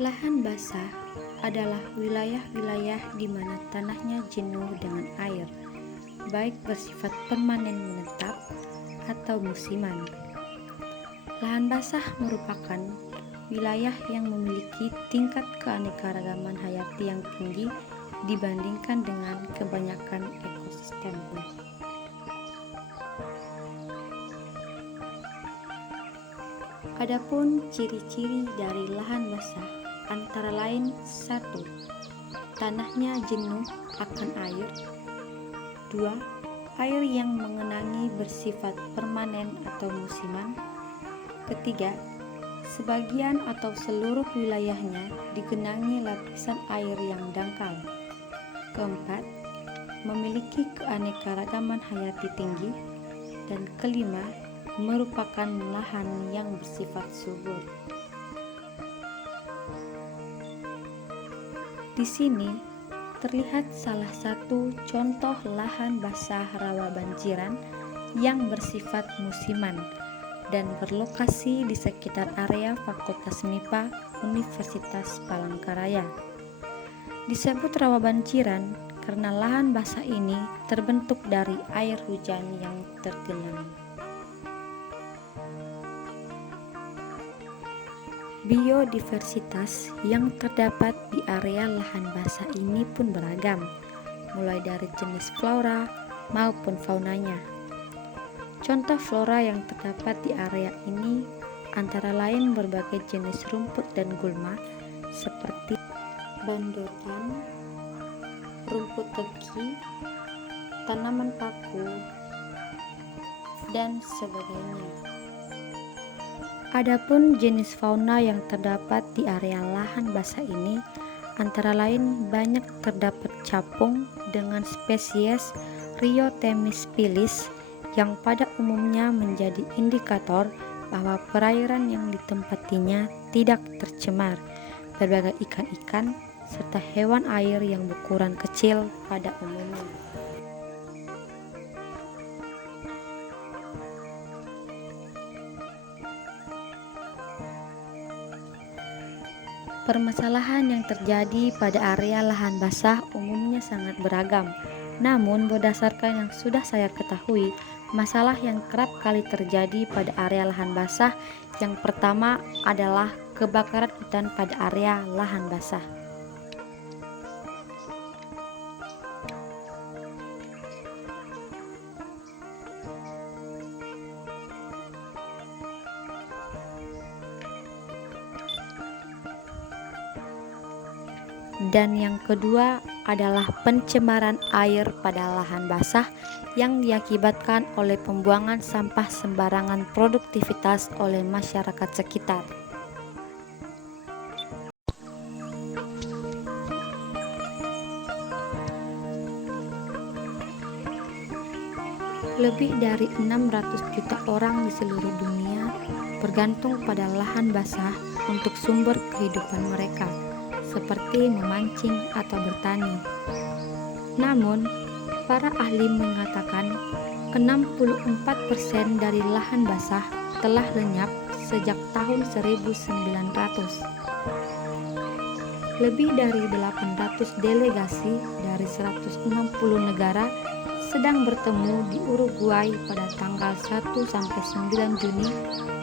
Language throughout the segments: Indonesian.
Lahan basah adalah wilayah-wilayah di mana tanahnya jenuh dengan air, baik bersifat permanen menetap atau musiman. Lahan basah merupakan wilayah yang memiliki tingkat keanekaragaman hayati yang tinggi dibandingkan dengan kebanyakan ekosistem. Adapun ciri-ciri dari lahan basah antara lain 1. Tanahnya jenuh akan air. 2. Air yang mengenangi bersifat permanen atau musiman. Ketiga, sebagian atau seluruh wilayahnya digenangi lapisan air yang dangkal. Keempat, memiliki keanekaragaman hayati tinggi. Dan kelima, merupakan lahan yang bersifat subur. Di sini terlihat salah satu contoh lahan basah rawa banjiran yang bersifat musiman dan berlokasi di sekitar area Fakultas MIPA Universitas Palangkaraya. Disebut rawa banjiran karena lahan basah ini terbentuk dari air hujan yang tergenang. Biodiversitas yang terdapat di area lahan basah ini pun beragam, mulai dari jenis flora maupun faunanya. Contoh flora yang terdapat di area ini antara lain berbagai jenis rumput dan gulma seperti bandotan, rumput teki, tanaman paku, dan sebagainya. Adapun jenis fauna yang terdapat di area lahan basah ini antara lain banyak terdapat capung dengan spesies Ryothemis pilis yang pada umumnya menjadi indikator bahwa perairan yang ditempatinya tidak tercemar, berbagai ikan-ikan, serta hewan air yang berukuran kecil pada umumnya. Permasalahan yang terjadi pada area lahan basah umumnya sangat beragam. Namun berdasarkan yang sudah saya ketahui, masalah yang kerap kali terjadi pada area lahan basah yang pertama adalah kebakaran hutan pada area lahan basah. Dan yang kedua adalah pencemaran air pada lahan basah yang diakibatkan oleh pembuangan sampah sembarangan produktivitas oleh masyarakat sekitar. Lebih dari 600 juta orang di seluruh dunia bergantung pada lahan basah untuk sumber kehidupan mereka, seperti memancing atau bertani. Namun, para ahli mengatakan 64% dari lahan basah telah lenyap sejak tahun 1900. Lebih dari 800 delegasi dari 160 negara sedang bertemu di Uruguay pada tanggal 1-9 Juni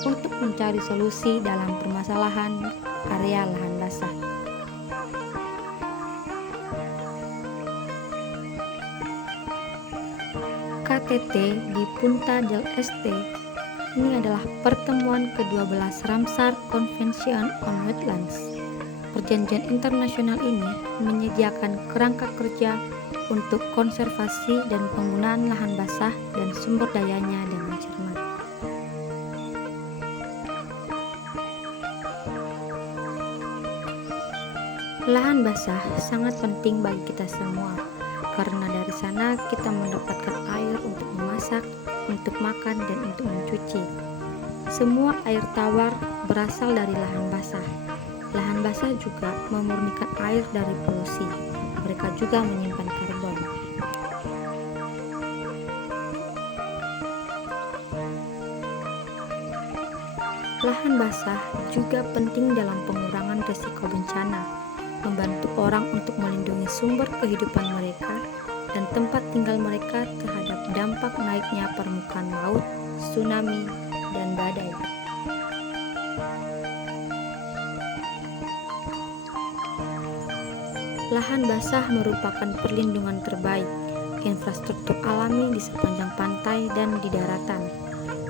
untuk mencari solusi dalam permasalahan area lahan basah. KTT di Punta del Este ini adalah pertemuan ke-12 Ramsar Convention on Wetlands. Perjanjian internasional ini menyediakan kerangka kerja untuk konservasi dan penggunaan lahan basah dan sumber dayanya dengan cermat. Lahan basah sangat penting bagi kita semua, karena dari sana kita mendapatkan air untuk memasak, untuk makan, dan untuk mencuci. Semua air tawar berasal dari lahan basah. Lahan basah juga memurnikan air dari polusi. Mereka juga menyimpan karbon. Lahan basah juga penting dalam pengurangan risiko bencana, membantu orang untuk melindungi sumber kehidupan mereka dan tempat tinggal mereka terhadap dampak naiknya permukaan laut, tsunami, dan badai. Lahan basah merupakan perlindungan terbaik, infrastruktur alami di sepanjang pantai dan di daratan.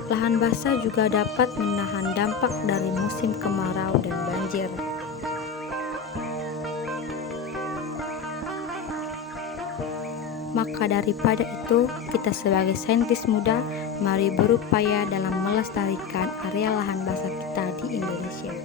Lahan basah juga dapat menahan dampak dari musim kemarau dan banjir. Maka daripada itu, kita sebagai saintis muda, mari berupaya dalam melestarikan area lahan basah kita di Indonesia.